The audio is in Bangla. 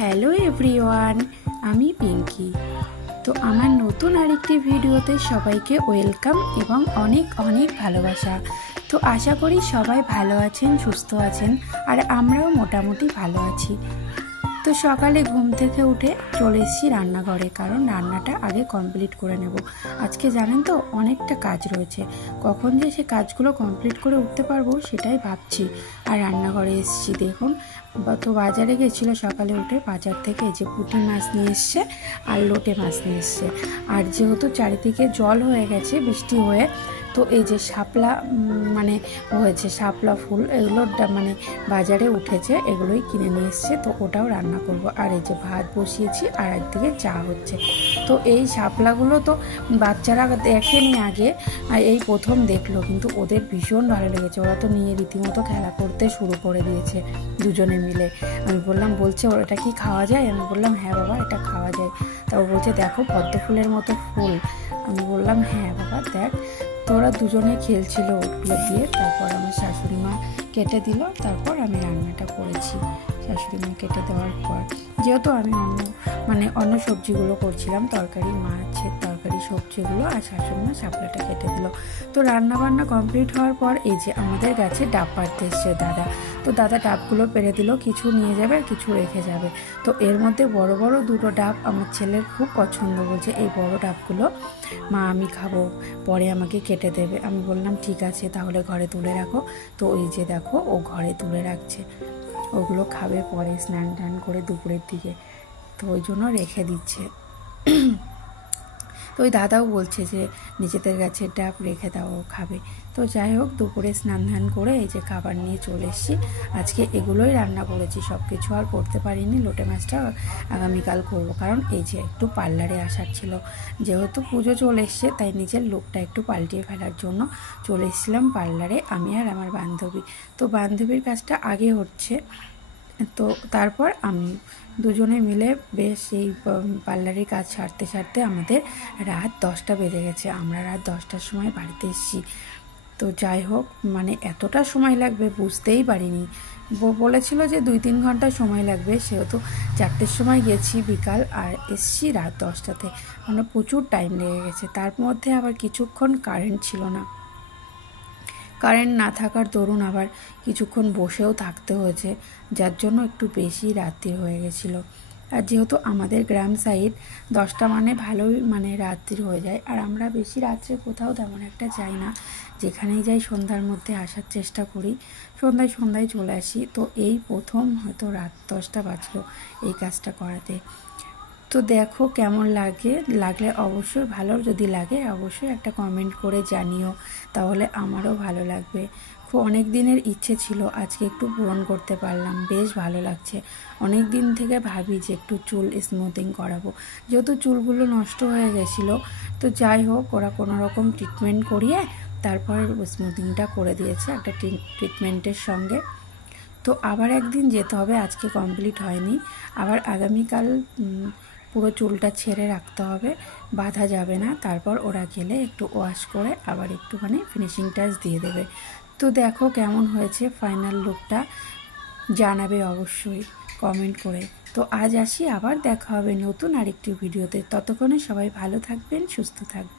হ্যালো এভরিওয়ান, আমি পিঙ্কি। তো আমার নতুন আরেকটি ভিডিওতে সবাইকে ওয়েলকাম এবং অনেক অনেক ভালোবাসা। তো আশা করি সবাই ভালো আছেন, সুস্থ আছেন, আর আমরাও মোটামুটি ভালো আছি। তো সকালে ঘুম থেকে উঠে চলে এসেছি রান্নাঘরে, কারণ রান্নাটা আগে কমপ্লিট করে নেব। আজকে জানেন তো অনেকটা কাজ রয়েছে, কখন যে সে কাজগুলো কমপ্লিট করে উঠতে পারবো সেটাই ভাবছি। আর রান্নাঘরে এসেছি, দেখুন তো বাজারে গেছিলো সকালে উঠে, বাজার থেকে এই যে পুঁটি মাছ নিয়ে এসছে আর লোটে মাছ নিয়ে এসছে। আর যেহেতু চারিদিকে জল হয়ে গেছে বৃষ্টি হয়ে, তো এই যে শাপলা হয়েছে, শাপলা ফুল এগুলো বাজারে উঠেছে, এগুলোই কিনে নিয়ে এসছে। তো ওটাও রান্না করব। আর এই যে ভাত বসিয়েছি আর একদিকে চা হচ্ছে। তো এই শাপলাগুলো তো বাচ্চারা দেখেনি আগে, আর এই প্রথম দেখলো, কিন্তু ওদের ভীষণ ভালো লেগেছে। ওরা তো নিয়ে রীতিমতো খেলা করতে শুরু করে দিয়েছে দুজনে মিলে। আমি বলছে এটা কি খাওয়া যায়? আমি বললাম হ্যাঁ বাবা, এটা খাওয়া যায়। তাও বলছে দেখো পদ্ম ফুলের মতো ফুল। আমি বললাম হ্যাঁ বাবা দেখ। তো ওরা দুজনে খেলছিল ওগুলো দিয়ে। তারপর আমার শাশুড়ি মা কেটে দিল, তারপর আমি রান্নাটা করেছি। শাশুড়ি মা কেটে দেওয়ার পর, যেহেতু আমি অন্য সবজিগুলো করছিলাম, তরকারি, মাছের তরকারি, সবজিগুলো, আর শাশুড়ি মা শাপলাটা কেটে দিল। তো রান্না বান্না কমপ্লিট হওয়ার পর এই যে আমাদের গাছে ডাব পাড়তে এসছে দাদা। তো দাদা ডাবগুলো পেরে দিল, কিছু নিয়ে যাবে আর কিছু রেখে যাবে। তো এর মধ্যে বড় বড় দুটো ডাব আমার ছেলের খুব পছন্দ, বলছে এই বড় ডাবগুলো মা আমি খাবো, পরে আমাকে কেটে দেবে। আমি বললাম ঠিক আছে, তাহলে ঘরে তুলে রাখো। তো ওই যে দেখো ও ঘরে তুলে রাখছে, ওগুলো খাবে পরে স্নান টান করে দুপুরের দিকে, তো ওই জন্য রেখে দিচ্ছে। তো ওই দাদাও বলছে যে নিজেদের গাছের ডাব রেখে দাও, খাবে। তো যাই হোক, দুপুরে স্নান ধান করে এই যে খাবার নিয়ে চলে এসেছি। আজকে এগুলোই রান্না করেছি, সব কিছু আর করতে পারিনি। লোটে মাছটা আগামীকাল করব, কারণ এই যে একটু পার্লারে আসার ছিল। যেহেতু পুজো চলে এসছে, তাই নিজের লুকটা একটু পাল্টিয়ে ফেলার জন্য চলে এসেছিলাম পার্লারে, আমি আর আমার বান্ধবী। তো বান্ধবীর কাজটা আগে হচ্ছে, তো তারপর আমি দুজনে মিলে বেশ এই পার্লারের কাজ ছাড়তে ছাড়তে আমাদের রাত 10টা বেজে গেছে। আমরা রাত 10টার সময় বাড়িতে এসেছি। তো যাই হোক, এতটা সময় লাগবে বুঝতেই পারিনি। বলেছিল যে 2-3 ঘন্টা সময় লাগবে, সেহেতু 4টের সময় গেছি বিকাল, আর এসছি রাত 10টাতে। প্রচুর টাইম লেগে গেছে। তার মধ্যে আবার কিছুক্ষণ কারেন্ট ছিল না। কারেন্ট না থাকার দরুন আবার কিছুক্ষণ বসেও থাকতে হয়েছে, যার জন্য একটু বেশি রাত্রি হয়ে গেছিলো। আর যেহেতু আমাদের গ্রাম সাইড 10টা ভালোই রাত্রি হয়ে যায়, আর আমরা বেশি রাত্রে কোথাও তেমন একটা যাই না। যেখানেই যাই সন্ধ্যার মধ্যে আসার চেষ্টা করি, সন্ধ্যায় চলে আসি। তো এই প্রথম হয়তো রাত 10টা বাজলো এই কাজটা করাতে। তো দেখো কেমন লাগলে অবশ্যই ভালো, যদি লাগে অবশ্যই একটা কমেন্ট করে জানিও, তাহলে আমারও ভালো লাগবে। খুব অনেক দিনের ইচ্ছে ছিল, আজকে একটু পূরণ করতে পারলাম, বেশ ভালো লাগছে। অনেক দিন থেকে ভাবি যে একটু চুল স্মুথিং করাবো, যেহেতু চুলগুলো নষ্ট হয়ে গেছিলো। তো যাই হোক, ওরা কোনো রকম ট্রিটমেন্ট করিয়ে তারপর স্মুথিংটা করে দিয়েছে একটা ট্রিটমেন্টের সঙ্গে। তো আবার একদিন যেতে হবে, আজকে কমপ্লিট হয়নি। আবার আগামীকাল পুরো চুলটা ছেড়ে রাখতে হবে, বাঁধা যাবে না। তারপর ওরা গেলে একটু ওয়াশ করে আবার একটুখানি ফিনিশিং টাচ দিয়ে দেবে। তো দেখো কেমন হয়েছে ফাইনাল লুকটা, জানাবে অবশ্যই কমেন্ট করে। তো আজ আসি, আবার দেখা হবে নতুন আরেকটি ভিডিওতে। ততক্ষণে সবাই ভালো থাকবেন, সুস্থ থাকবেন।